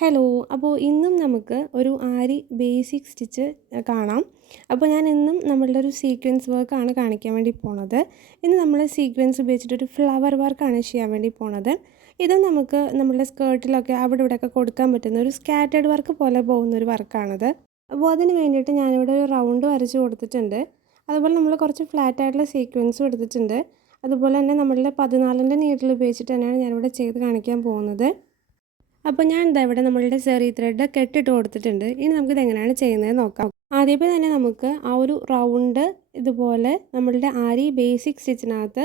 Hello. അപ്പോൾ ഇന്നും നമുക്ക് ഒരു ആരി ബേസിക് സ്റ്റിച്ച് കാണാം. അപ്പോൾ ഞാൻ ഇന്നും നമ്മളുടെ ഒരു സീക്വൻസ് വർക്കാണ് കാണിക്കാൻ വേണ്ടി പോണത്. ഇന്ന് നമ്മൾ സീക്വൻസ് ഉപയോഗിച്ചിട്ടൊരു ഫ്ലവർ വർക്കാണ് ചെയ്യാൻ വേണ്ടി പോണത്. ഇത് നമുക്ക് നമ്മളുടെ സ്കേർട്ടിലൊക്കെ അവിടെ ഇവിടെയൊക്കെ കൊടുക്കാൻ പറ്റുന്ന ഒരു സ്കാറ്റേർഡ് വർക്ക് പോലെ പോകുന്നൊരു വർക്കാണത്. അപ്പോൾ അതിന് വേണ്ടിയിട്ട് ഞാനിവിടെ ഒരു റൗണ്ട് വരച്ച് കൊടുത്തിട്ടുണ്ട്. അതുപോലെ നമ്മൾ കുറച്ച് ഫ്ലാറ്റ് ആയിട്ടുള്ള സീക്വൻസും എടുത്തിട്ടുണ്ട്. അതുപോലെ തന്നെ നമ്മളുടെ 14ൻ്റെ നീഡിൽ ഉപയോഗിച്ചിട്ട് തന്നെയാണ് ഞാനിവിടെ ചെയ്ത് കാണിക്കാൻ പോകുന്നത്. അപ്പോൾ ഞാൻ എന്താ ഇവിടെ നമ്മളുടെ സെറി ത്രെഡ് കെട്ടിട്ട് കൊടുത്തിട്ടുണ്ട്. ഇനി നമുക്കിത് എങ്ങനെയാണ് ചെയ്യുന്നത് നോക്കാം. ആദ്യമേ തന്നെ നമുക്ക് ആ ഒരു റൗണ്ട് ഇതുപോലെ നമ്മളുടെ ആരി ബേസിക് സ്റ്റിച്ചിനകത്ത്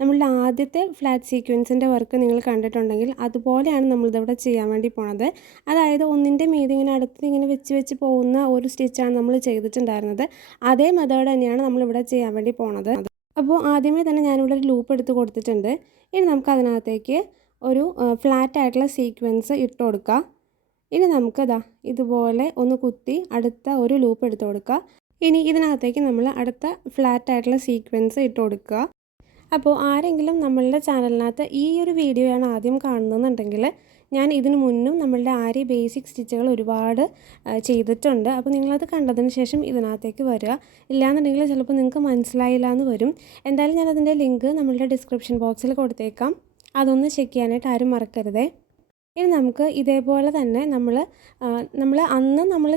നമ്മളുടെ ആദ്യത്തെ ഫ്ലാറ്റ് സീക്വൻസിൻ്റെ വർക്ക് നിങ്ങൾ കണ്ടിട്ടുണ്ടെങ്കിൽ അതുപോലെയാണ് നമ്മളിതിവിടെ ചെയ്യാൻ വേണ്ടി പോണത്. അതായത് ഒന്നിൻ്റെ മീതെ ഇങ്ങനെ അടുത്ത് ഇങ്ങനെ വെച്ച് പോകുന്ന ഒരു സ്റ്റിച്ചാണ് നമ്മൾ ചെയ്തിട്ടുണ്ടായിരുന്നത്. അതേ മെത്തേഡ് തന്നെയാണ് നമ്മളിവിടെ ചെയ്യാൻ വേണ്ടി പോണത്. അപ്പോൾ ആദ്യമേ തന്നെ ഞാനിവിടെ ഒരു ലൂപ്പ് എടുത്ത് കൊടുത്തിട്ടുണ്ട്. ഇനി നമുക്ക് അതിനകത്തേക്ക് ഒരു ഫ്ലാറ്റ് ആയിട്ടുള്ള സീക്വൻസ് ഇട്ട് കൊടുക്കുക. ഇനി നമുക്കതാ ഇതുപോലെ ഒന്ന് കുത്തി അടുത്ത ഒരു ലൂപ്പ് എടുത്ത് കൊടുക്കുക. ഇനി ഇതിനകത്തേക്ക് നമ്മൾ അടുത്ത ഫ്ലാറ്റ് ആയിട്ടുള്ള സീക്വൻസ് ഇട്ട് കൊടുക്കുക. അപ്പോൾ ആരെങ്കിലും നമ്മളുടെ ചാനലിനകത്ത് ഈ ഒരു വീഡിയോയാണ് ആദ്യം കാണുന്നതെന്നുണ്ടെങ്കിൽ ഞാൻ ഇതിനു മുന്നും നമ്മളുടെ ആരി ബേസിക് സ്റ്റിച്ചുകൾ ഒരുപാട് ചെയ്തിട്ടുണ്ട്. അപ്പോൾ നിങ്ങളത് കണ്ടതിന് ശേഷം ഇതിനകത്തേക്ക് വരിക. ഇല്ലയെന്നുണ്ടെങ്കിൽ ചിലപ്പോൾ നിങ്ങൾക്ക് മനസ്സിലായില്ല എന്ന് വരും. എന്തായാലും ഞാൻ അതിൻ്റെ ലിങ്ക് നമ്മളുടെ ഡിസ്ക്രിപ്ഷൻ ബോക്സിൽ കൊടുത്തേക്കാം. അതൊന്ന് ചെക്ക് ചെയ്യാനായിട്ട് ആരും മറക്കരുതേ. ഇനി നമുക്ക് ഇതേപോലെ തന്നെ നമ്മൾ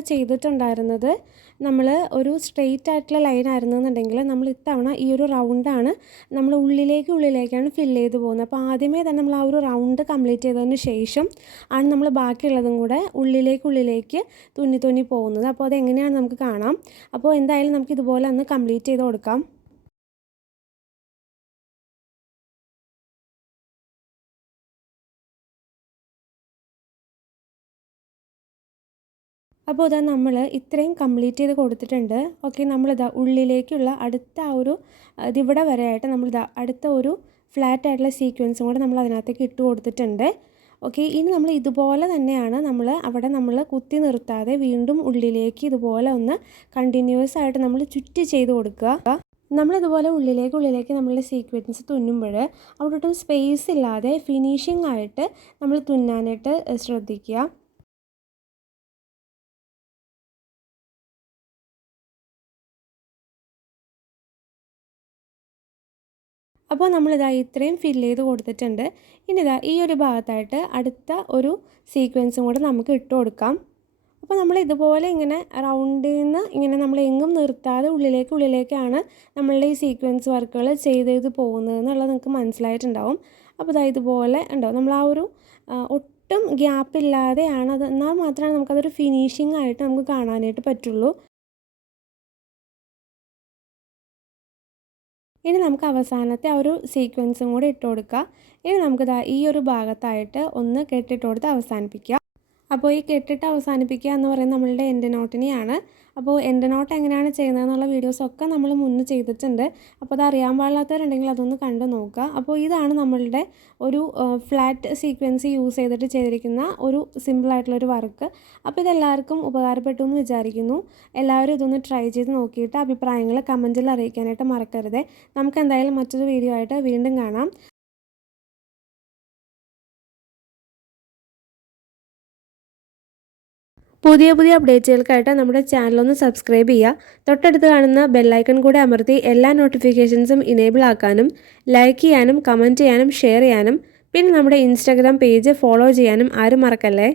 ചെയ്തിട്ടുണ്ടായിരുന്നത് നമ്മൾ ഒരു സ്ട്രെയിറ്റ് ആയിട്ടുള്ള ലൈൻ ആയിരുന്നെന്നുണ്ടെങ്കിൽ നമ്മൾ ഇത്തവണ ഈ ഒരു റൗണ്ടാണ് നമ്മൾ ഉള്ളിലേക്കാണ് ഫില്ല് ചെയ്ത് പോകുന്നത്. അപ്പോൾ ആദ്യമേ തന്നെ നമ്മൾ ആ ഒരു റൗണ്ട് കംപ്ലീറ്റ് ചെയ്തതിന് ശേഷം ആണ് നമ്മൾ ബാക്കിയുള്ളതും കൂടെ ഉള്ളിലേക്ക് തുന്നി പോകുന്നത്. അപ്പോൾ അതെങ്ങനെയാണ് നമുക്ക് കാണാം. അപ്പോൾ എന്തായാലും നമുക്ക് ഇതുപോലെ ഒന്ന് കംപ്ലീറ്റ് ചെയ്ത് കൊടുക്കാം. അപ്പോൾ ഇതാ നമ്മൾ ഇത്രയും കംപ്ലീറ്റ് ചെയ്ത് കൊടുത്തിട്ടുണ്ട്. ഓക്കെ, നമ്മളിതാ ഉള്ളിലേക്കുള്ള അടുത്ത ആ ഒരു ഇതിവിടെ വരെയായിട്ട് നമ്മളിതാ അടുത്ത ഒരു ഫ്ലാറ്റ് ആയിട്ടുള്ള സീക്വൻസും കൂടെ നമ്മൾ അതിനകത്തേക്ക് ഇട്ട് കൊടുത്തിട്ടുണ്ട്. ഓക്കെ, ഇനി നമ്മൾ ഇതുപോലെ തന്നെയാണ് നമ്മൾ കുത്തി നിർത്താതെ വീണ്ടും ഉള്ളിലേക്ക് ഇതുപോലെ ഒന്ന് കണ്ടിന്യൂസ് ആയിട്ട് നമ്മൾ ചുറ്റി ചെയ്ത് കൊടുക്കുക. നമ്മളിതുപോലെ ഉള്ളിലേക്ക് നമ്മളുടെ സീക്വൻസ് തുന്നുമ്പോൾ അവിടെ ഒട്ടും സ്പേസ് ഇല്ലാതെ ഫിനിഷിംഗ് ആയിട്ട് നമ്മൾ തുന്നാനായിട്ട് ശ്രദ്ധിക്കുക. അപ്പോൾ നമ്മളിതാ ഇത്രയും ഫില്ല് ചെയ്ത് കൊടുത്തിട്ടുണ്ട്. ഇനി ഇതാ ഈ ഒരു ഭാഗത്തായിട്ട് അടുത്ത ഒരു സീക്വൻസും കൂടെ നമുക്ക് ഇട്ട് കൊടുക്കാം. അപ്പോൾ നമ്മൾ ഇതുപോലെ ഇങ്ങനെ റൗണ്ടിൽ നിന്ന് ഇങ്ങനെ നമ്മൾ എങ്ങും നിർത്താതെ ഉള്ളിലേക്കാണ് നമ്മളുടെ ഈ സീക്വൻസ് വർക്കുകൾ ചെയ്ത് പോകുന്നത് എന്നുള്ളത് നിങ്ങൾക്ക് മനസ്സിലായിട്ടുണ്ടാവും. അപ്പോൾ ഇതാ ഇതുപോലെ ഉണ്ടോ നമ്മൾ ആ ഒരു ഒട്ടും ഗ്യാപ്പില്ലാതെയാണ് അത്, എന്നാൽ മാത്രമേ നമുക്കതൊരു ഫിനിഷിംഗ് ആയിട്ട് നമുക്ക് കാണാനായിട്ട് പറ്റുള്ളൂ. ഇനി നമുക്ക് അവസാനത്തെ ആ ഒരു സീക്വൻസും കൂടി ഇട്ട് കൊടുക്കുക. ഇനി നമുക്കിതാ ഈ ഒരു ഭാഗത്തായിട്ട് ഒന്ന് കെട്ടിട്ട് കൊടുത്ത് അവസാനിപ്പിക്കുക. അപ്പോൾ ഈ കെട്ടിട്ട് അവസാനിപ്പിക്കുക എന്ന് പറയുന്നത് നമ്മളുടെ എൻഡ് നോട്ടിനെയാണ്. അപ്പോൾ എൻഡ് നോട്ട് എങ്ങനെയാണ് ചെയ്യുന്നതെന്നുള്ള വീഡിയോസൊക്കെ നമ്മൾ മുന്നേ ചെയ്തിട്ടുണ്ട്. അപ്പോൾ അത് അറിയാൻ പാടില്ലാത്തവരുണ്ടെങ്കിൽ അതൊന്ന് കണ്ടു നോക്കുക. അപ്പോൾ ഇതാണ് നമ്മളുടെ ഒരു ഫ്ലാറ്റ് സീക്വൻസ് യൂസ് ചെയ്തിട്ട് ചെയ്തിരിക്കുന്ന ഒരു സിമ്പിളായിട്ടുള്ളൊരു വർക്ക്. അപ്പോൾ ഇതെല്ലാവർക്കും ഉപകാരപ്പെട്ടു എന്ന് വിചാരിക്കുന്നു. എല്ലാവരും ഇതൊന്ന് ട്രൈ ചെയ്ത് നോക്കിയിട്ട് അഭിപ്രായങ്ങൾ കമൻറ്റിൽ അറിയിക്കാനായിട്ട് മറക്കരുത്. നമുക്ക് എന്തായാലും മറ്റൊരു വീഡിയോ ആയിട്ട് വീണ്ടും കാണാം. പുതിയ അപ്ഡേറ്റുകൾക്കായിട്ട് നമ്മുടെ ചാനലൊന്ന് സബ്സ്ക്രൈബ് ചെയ്യുക. തൊട്ടടുത്ത് കാണുന്ന ബെല്ലൈക്കൺ കൂടെ അമർത്തി എല്ലാ നോട്ടിഫിക്കേഷൻസും ഇനേബിൾ ആക്കാനും ലൈക്ക് ചെയ്യാനും കമൻറ്റ് ചെയ്യാനും ഷെയർ ചെയ്യാനും പിന്നെ നമ്മുടെ ഇൻസ്റ്റാഗ്രാം പേജ് ഫോളോ ചെയ്യാനും ആരും മറക്കല്ലേ.